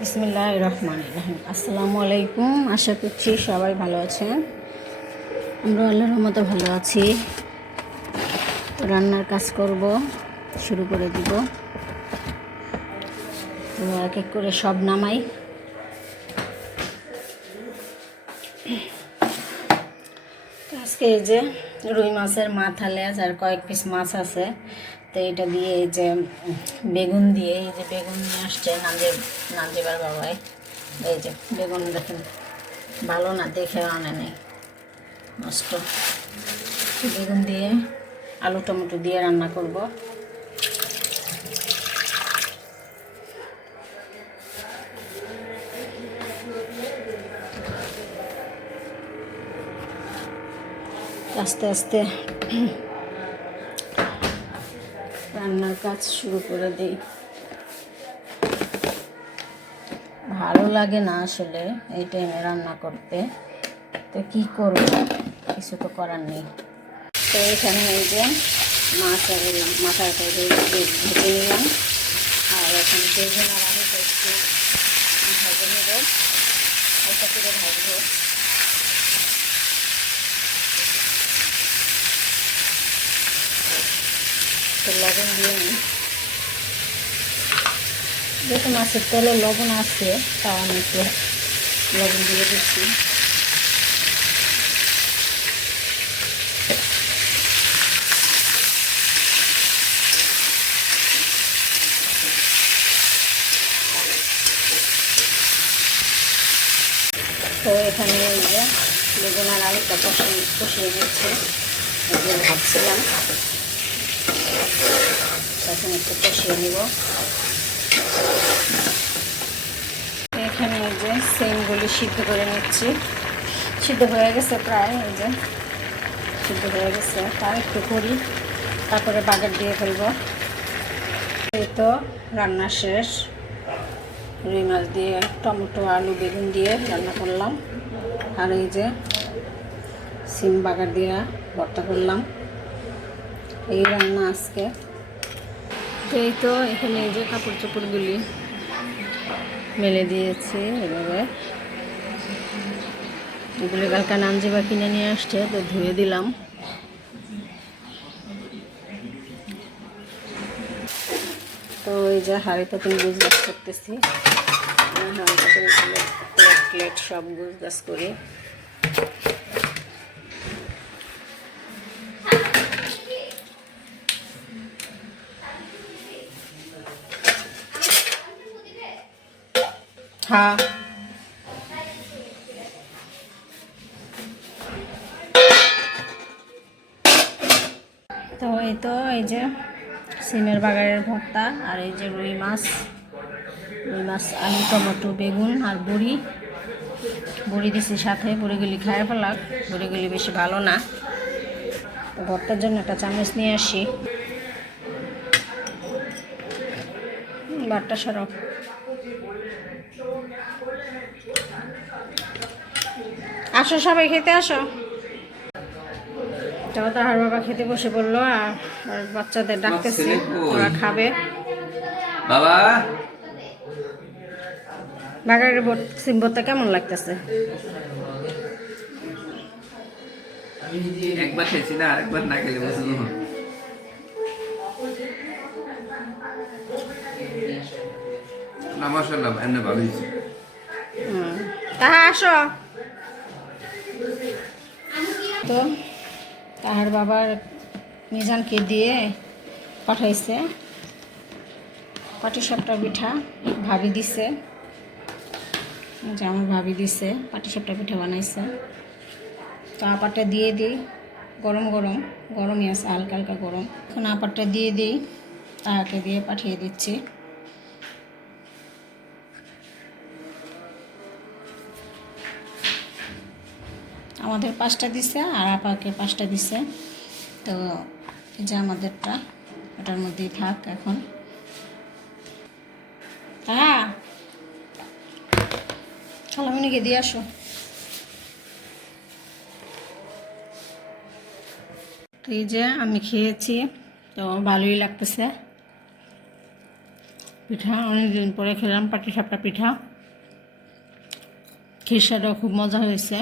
বিসমিল্লাহির রহমানির রহিম। আসসালামু আলাইকুম। আশা করছি সবাই ভালো আছেন। আমরা আল্লাহর রহমতে ভালো আছি। তো রান্নার কাজ করব, শুরু করে দিব। তো এক এক করে সব নামাই। আজকে এই যে রুই মাছের মাথা, লেজ আর কয়েক পিস মাছ আছে। তো এটা দিয়ে এই যে বেগুন দিয়ে, এই যে বেগুন নিয়ে আসছে নাজিবার বাবাই। এই যে বেগুন দেখেন, ভালো না দেখে আনে নেই, নষ্ট। বেগুন দিয়ে আলু টমেটো দিয়ে রান্না করব। আস্তে আস্তে রান্নার কাজ শুরু করে দিই। ভালো লাগে না আসলে এই টাইমে রান্না করতে, তো কি করব, কিছু তো করার নেই। তো এখানে এই যে মাছের মাথাটা ভেজে নিলাম, আর এখন বেগুন আর আলুটা একটু ভেজে নেব, হালকা করে ভাজবো। তো লবণ দিয়ে নিই, যেহেতু মাছের তেলে লবণ আছে তাও আমি একটু লবণ দিয়ে দিচ্ছি। তো এখানে এই যে বেগুন আর আলুটা কষিয়ে দিচ্ছে, এগুলো ভাবছিলাম তখন একটু কষিয়ে নিব। এখানে এই যে সিমগুলি সিদ্ধ করে নিচ্ছি, সিদ্ধ হয়ে গেছে প্রায়, এই যে সিদ্ধ হয়ে গেছে, তার একটু করি, তারপরে বাগার দিয়ে ফেলবো। এই তো রান্না শেষ। রুই মাছ দিয়ে টমেটো আলু বেগুন দিয়ে রান্না করলাম, আর এই যে সিম বাগার দিয়ে ভর্তা করলাম। এই রান্না আজকে। এই তো এখানে এই যে কাপড় চোপড়গুলি মেলে দিয়েছি এভাবে। এগুলি কালকা নানজিবা কিনে নিয়ে আসছে, তো ধুয়ে দিলাম। তো এই যে হাঁড়িতে তুমি গুজগাছ করতেছি, প্লেট সব গুজগাছ করি। হ্যাঁ, তো এই যে সিমের বাগারের ভর্তা, আর এই যে রুই মাছ আলু টমেটো বেগুন আর বড়ি দিছি সাথে। বড়িগুলি খায় ফেলাক, বড়িগুলি বেশি ভালো না। ভর্তার জন্য একটা চামচ নিয়ে আসি। বাটটা সরব। আসো সবাই খেতে আসো। তাও তাহার বাবা খেতে বসে পড়লো, আর বাচ্চাদের ডাকতেছি, ওরা খাবে। বাবা বাগারের সিম ভর্তা কেমন লাগতেছে? একবার খেয়েছি না, আরেকবার না খেলে বুঝলো না। মাশাআল্লাহ এমনি ভালোই। তাহা আসো। তো তাহার বাবার মিজানকে দিয়ে পাঠাইছে পাটিসাপটা পিঠা, ভাবি দিছে, যে আমার ভাবি দিছে পাটিসাপটা পিঠা বানাইছে। তো আপারটা দিয়ে দিই, গরমই আছে, হালকা হালকা গরম। এখন আপারটা দিয়ে দিই, তাহাকে দিয়ে পাঠিয়ে দিচ্ছি। আমাদের 5টা দিছে আর আপাকে 5টা দিছে। তো এই যে আমাদেরটা ওটার মধ্যেই থাক এখন। হ্যাঁ, খালামণিকে দিয়ে আসো। তো এই যে আমি খেয়েছি, তো ভালোই লাগতেছে। পিঠা অনেকদিন পরে খেলাম পাটিসাপটা পিঠা। খিরসাটাও খুব মজা হয়েছে।